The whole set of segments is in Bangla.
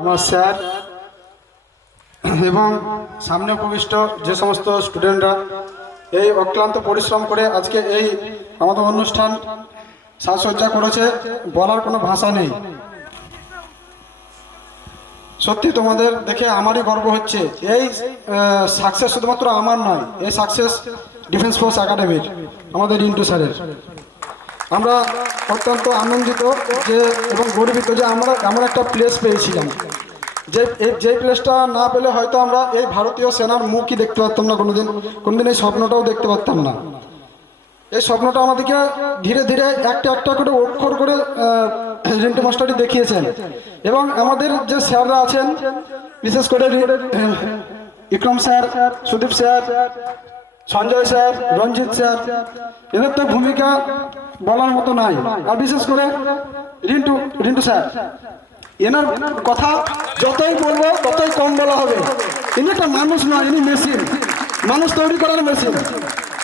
আমার স্যার এবং সামনে উপবিষ্ট যে সমস্ত স্টুডেন্টরা এই অক্লান্ত পরিশ্রম করে আজকে এই আমাদের অনুষ্ঠান সাজসজ্জা করেছে, বলার কোনো ভাষা নেই। সত্যি তোমাদের দেখে আমারই গর্ব হচ্ছে। এই সাকসেস শুধুমাত্র আমার নয়, এই সাকসেস ডিফেন্স ফোর্স একাডেমির, আমাদের রিন্টু স্যারের। আমরা অত্যন্ত আনন্দিত যে এবং গর্বিত যে আমরা এমন একটা প্লেস পেয়েছিলাম, যে প্লেসটা না পেলে হয়তো আমরা এই ভারতীয় সেনার মুখই দেখতে পারতাম না, কোনোদিন এই স্বপ্নটাও দেখতে পারতাম না। এই স্বপ্নটা আমাদেরকে ধীরে ধীরে একটা একটা করে অক্ষর করে রিন্টু মাস্টারই দেখিয়েছেন। এবং আমাদের যে স্যাররা আছেন, বিশেষ করে Bikram sir, Sudip sir, Sanjay sir, Ranjit sir, এদের তো ভূমিকা বলার মতো নাই। আর বিশেষ করে রিন্টু স্যার, এনার কথা যতই বলবো ততই কম বলা হবে। ইনি একটা মানুষ নয়, ইনি মেশিন, মানুষ তৈরি করার মেশিন।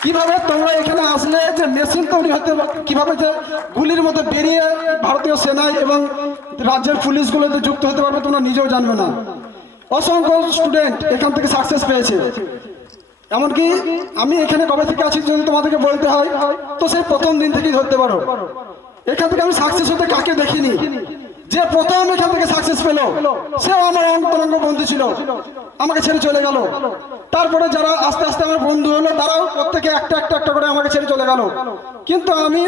কিভাবে তোমরা এখানে আসলে যে মেশিন তৈরি হতে, কিভাবে যে গুলির মতো বেরিয়ে ভারতীয় সেনায় এবং রাজ্যের পুলিশগুলোতে যুক্ত হতে পারবে তোমরা নিজেও জানবে না। অসংখ্য স্টুডেন্ট এখান থেকে সাকসেস পেয়েছে। এমনকি আমি এখানে কবে থেকে আছি যদি তোমাদেরকে বলতে হয় তো সেই প্রথম দিন থেকেই ধরতে পারো। এখান থেকে আমি সাকসেস হতে কাকে দেখিনি। যে প্রথম এখান থেকে সাকসেস পেল সেও আমার অন্তরঙ্গ বন্ধু ছিল, আমাকে ছেড়ে চলে গেল। তারপরে যারা আস্তে আস্তে আমার বন্ধু হলো তারাও প্রত্যেকে একটা একটা একটা করে আমাকে ছেড়ে চলে গেল। কিন্তু আমি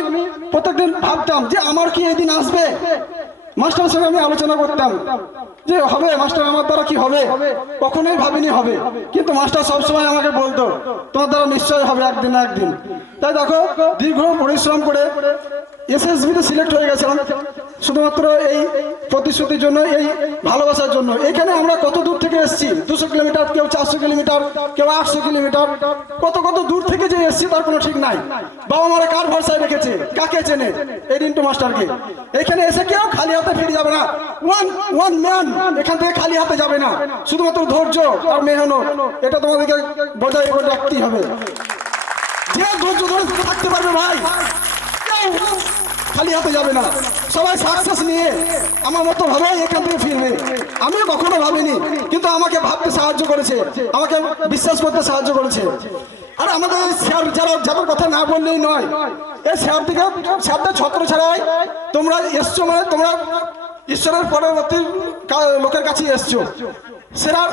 প্রত্যেকদিন ভাবতাম যে আমার কি এই দিন আসবে। মাস্টারের সঙ্গে আমি আলোচনা করতাম যে হবে মাস্টার, আমার দ্বারা কি হবে, কখনোই ভাবিনি হবে। কিন্তু মাস্টার সবসময় আমাকে বলতো তোমার দ্বারা নিশ্চয় হবে একদিন না একদিন। তাই দেখো, দীর্ঘ পরিশ্রম করে এসএসবিতে সিলেক্ট হয়ে গেছিলাম শুধুমাত্র এই প্রতিশ্রুতির জন্য, এই ভালোবাসার জন্য। এখানে আমরা কত দূর থেকে এসেছি, 200 কিলোমিটার, কেউ 400 কিলোমিটার, কেউ 800 কিলোমিটার, কত কত দূর থেকে যে এসেছি তার কোনো ঠিক নাই। বাবা মারা কার ভরসায় রেখেছে, কাকে চেনে, এই রিন্টু মাস্টারকে। এখানে এসে কেউ খালি হাতে ফিরে যাবে না। ওয়ান ম্যান এখান থেকে খালি হাতে যাবে না, শুধুমাত্র ধৈর্য আর মেহনত, এটা তোমাদেরকে বজায় রাখতেই হবে। যে ধৈর্য ধরে থাকতে পারবে ভাই, খালি হাতে যাবে না। সবাই সাকসেস নিয়ে আমার মতো ভাবে এখান থেকে ফিরবে। আমিও কখনো ভাবিনি, কিন্তু আমাকে ভাবতে সাহায্য করেছে, আমাকে বিশ্বাস করতে সাহায্য করেছে। আর আমাদের স্যার যাদের কথা না বললেই নয়, এই স্যারদের ছত্র ছাড়াই তোমরা এসছো, মানে তোমরা ঈশ্বরের পরবর্তী লোকের কাছে এসছো।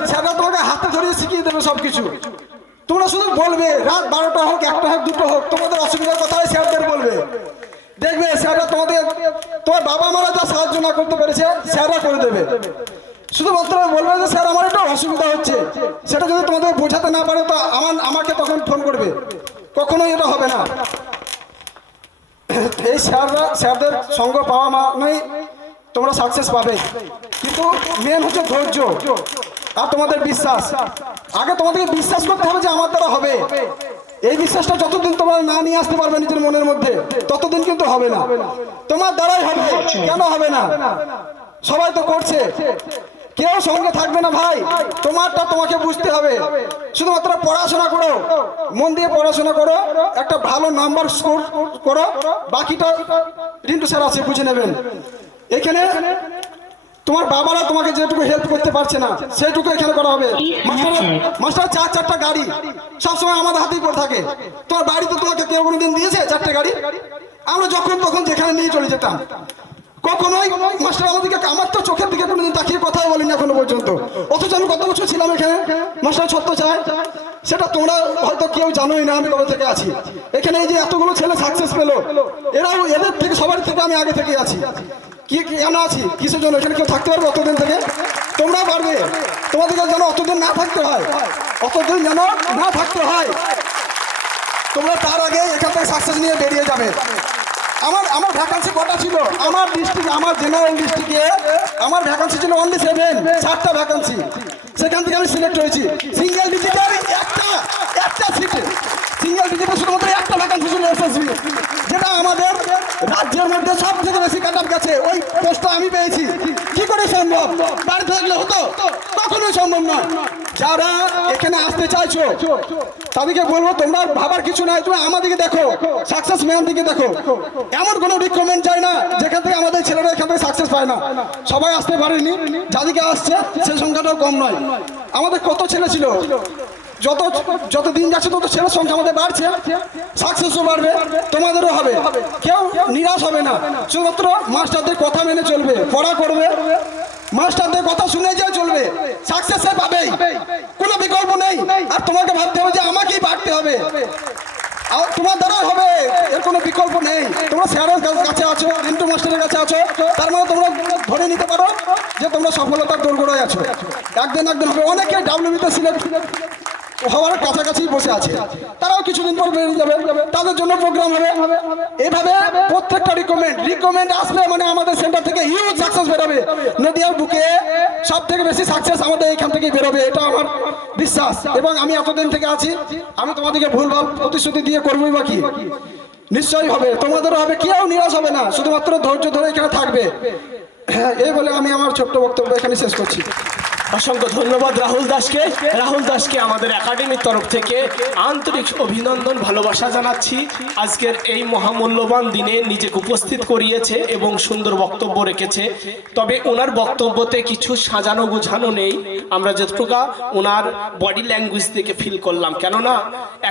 স্যাররা তোমাকে হাতে ধরিয়ে শিখিয়ে দেবে সবকিছু। তোমরা শুধু বলবে, রাত 12টা হোক, 1টা হোক, 2টো হোক, তোমাদের অসুবিধার কথাই স্যারদের বলবে। দেখবে স্যাররা তোমার বাবা মারা যা সাহায্য না করতে পেরেছে স্যাররা করে দেবে। শুধুমাত্র বলবে যে স্যার আমার একটা অসুবিধা হচ্ছে, সেটা যদি তোমাদের বোঝাতে না পারে তো আমাকে তখন ফোন করবে। কখনোই এটা হবে না। এই স্যারদের সঙ্গ পাওয়া মানেই তোমরা সাকসেস পাবে। কিন্তু মেন হচ্ছে ধৈর্য আর তোমাদের বিশ্বাস। আগে তোমাদেরকে বিশ্বাস করতে হবে যে আমার দ্বারা হবে। এই বিশ্বাসটা যতদিন তোমরা না নিয়ে আসতে পারবে নিজের মনের মধ্যে, ততদিন কিন্তু হবে না। তোমার দ্বারাই হবে, কেন হবে না? সবাই তো করছে, কেউ সঙ্গে থাকবে না ভাই। তোমারটা তোমাকে বুঝতে হবে। শুধুমাত্র পড়াশোনা করো, মন দিয়ে পড়াশোনা করো, একটা ভালো নাম্বার স্কোর করো, বাকিটা রিন্টু স্যার আছে বুঝে নেবেন। এখানে তোমার বাবারা তোমাকে যেটুকু হেল্প করতে পারছে না সেটুকু এখানে করা হবে। মাস্টার 4টা গাড়ি সবসময় আমাদের হাতেই পড়ে থাকে। তোমার বাড়িতে তোমাকে কেউ কোনোদিন দিয়েছে 4টে গাড়ি? আমরা যখন তখন যেখানে নিয়ে চলে যেতাম। কখনোই মাস্টার আমাদেরকে, আমার তো চোখের দিকে কোনোদিন তাকিয়ে কথাই বলিনি এখনো পর্যন্ত। অথচ আমি কত বছর ছিলাম এখানে, মাস্টার ছত্র চায়, সেটা তোমরা হয়তো কেউ জানোই না আমি কবে থেকে আছি এখানে। এই যে এতগুলো ছেলে সাকসেস পেলো, এদের থেকে সবার থেকে আমি আগে থেকে আছি। কি কেন আছি, কিসের জন্য? এখানে কেউ থাকতে পারবে অতদিন থেকে? তোমরাও পারবে। তোমাদেরকে যেন অতদিন না থাকতে হয়, অতদিন যেন না থাকতে হয়। তোমরা তার আগে এখান থেকে সাকসেস নিয়ে বেরিয়ে যাবে। আমার ভ্যাকান্সি কটা ছিল? আমার ডিস্ট্রিক্ট, আমার জেনারেল ডিস্ট্রিক্টে আমার ভ্যাকান্সি ছিল অনলি 7টা ভ্যাকান্সি। সেখান থেকে আমি সিলেক্ট হয়েছি। সিঙ্গেল ডিজিটে একটা সিটে, সিঙ্গেল ডিজিটে শুধুমাত্র একটা ভ্যাকান্সি ছিল এসএসবি, যেটা আমাদের রাজ্যের মধ্যে সব থেকে বেশি কাট অফ গেছে। ওই পোস্টটা আমি পেয়েছি। কি করে সম্ভব? সম্ভব? বাড়িতে থাকলে হতো? কখনোই সম্ভব নয়। যারা এখানে আসতে চাইছো তাদেরকে বলবো তোমরা ভাবার কিছু নাই, তুমি আমাদেরকে দেখো, সাকসেস ম্যান দিকে দেখো। এমন কোনো রিকমেন্ড যায় না যেখান থেকে আমাদের ছেলেরা এখান থেকে সাকসেস পায় না। সবাই আসতে পারেনি, যাদেরকে আসছে সে সংখ্যাটাও কম নয়। আমাদের কত ছেলে ছিল, যত যত দিন যাচ্ছে তত ছেলের সংখ্যা আমাদের বাড়ছে, সাকসেসও বাড়বে, তোমাদেরও হবে। কেউ নিরাশ হবে না, শুধুমাত্র মাস্টারদের কথা মেনে চলবে, পড়া করবে, মাস্টারদের কথা শুনে যে চলবে, সাকসেস পাবেই, কোনো বিকল্প নেই। আর তোমাকে ভাবতে হবে যে আমাকেই পারতে হবে, আর তোমার দ্বারাই হবে, এর কোনো বিকল্প নেই। তোমরা স্যারের কাছে আছো, রিন্টু মাস্টারের কাছে আছো, তার মানে তোমরা ধরে নিতে পারো যে তোমরা সফলতার দোরগোড়ায় আছো। একদিন একদিন হবে। অনেকে ডাব্লিউবিতে সিলেক্ট হওয়ার কাছাকাছি বসে আছে, তারাও কিছুদিন পর বেরিয়ে যাবে, তাদের জন্য প্রোগ্রাম হবে। এইভাবে প্রত্যেকটা রিকমেন্ড আসবে, মানে আমাদের সেন্টার থেকে হিউজ সাকসেস বেরোবে। নদিয়ার বুকে সব থেকে বেশি সাকসেস আমাদের এখান থেকেই বেরোবে, এটা আমার বিশ্বাস। এবং আমি এতদিন থেকে আছি, আমি তোমাদেরকে ভুলভাল প্রতিশ্রুতি দিয়ে করবোই বা কি, নিশ্চয়ই হবে, তোমাদেরও হবে, কেউ নিরাশ হবে না, শুধুমাত্র ধৈর্য ধরে এখানে থাকবে। হ্যাঁ, এই বলে আমি আমার ছোট্ট বক্তব্য এখানে শেষ করছি। অসংখ্য ধন্যবাদ রাহুল দাসকে আমাদের একাডেমির তরফ থেকে আন্তরিক অভিনন্দন, ভালোবাসা জানাচ্ছি। আজকের এই মহামূল্যবান দিনে নিজেকে উপস্থিত করিয়েছে এবং সুন্দর বক্তব্য রেখেছে। তবে ওনার বক্তব্যতে কিছু সাজানো গোছানো নেই, আমরা যতটুকু ওনার বডি ল্যাঙ্গুয়েজ থেকে ফিল করলাম। কেননা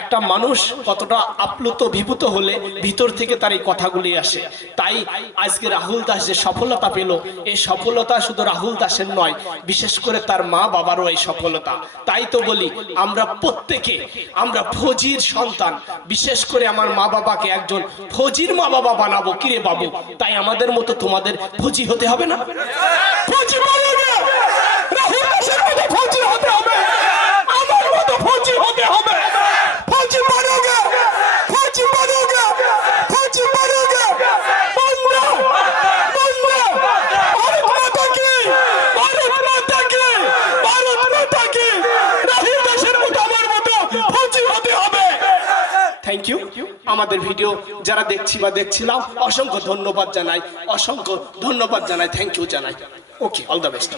একটা মানুষ কতটা আপ্লুত বিভূত হলে ভিতর থেকে তার এই কথাগুলি আসে। তাই আজকে রাহুল দাস যে সফলতা পেল, এই সফলতা শুধু রাহুল দাসের নয়, বিশেষ করে তার মা বাবারও এই সফলতা। তাই তো বলি আমরা প্রত্যেকে আমরা ফৌজির সন্তান, বিশেষ করে আমার মা বাবাকে একজন ফৌজির মা বাবা বানাবো। কিরে বাবু, তাই আমাদের মতো তোমাদের ফৌজি হতে হবে না? ফৌজি বানাবে, রাহুল দাসের মতো ফৌজি হতে হবে, আমার মতো ফৌজি হতে হবে। ফৌজি বানাবে, ফৌজি বানাবে, ফৌজি বানাবে। বন্ধু বন্ধু, ভারত মাতা কি, ভারত মাতা কি, ভারত মাতা কি। রাহুল দাসের মতো আমার মতো ফৌজি হতে হবে। Thank you. আমাদের ভিডিও যারা দেখছি বা দেখছিলাম অসংখ্য ধন্যবাদ জানাই, অসংখ্য ধন্যবাদ জানাই, থ্যাংক ইউ জানাই। ওকে, অল দ্য বেস্ট।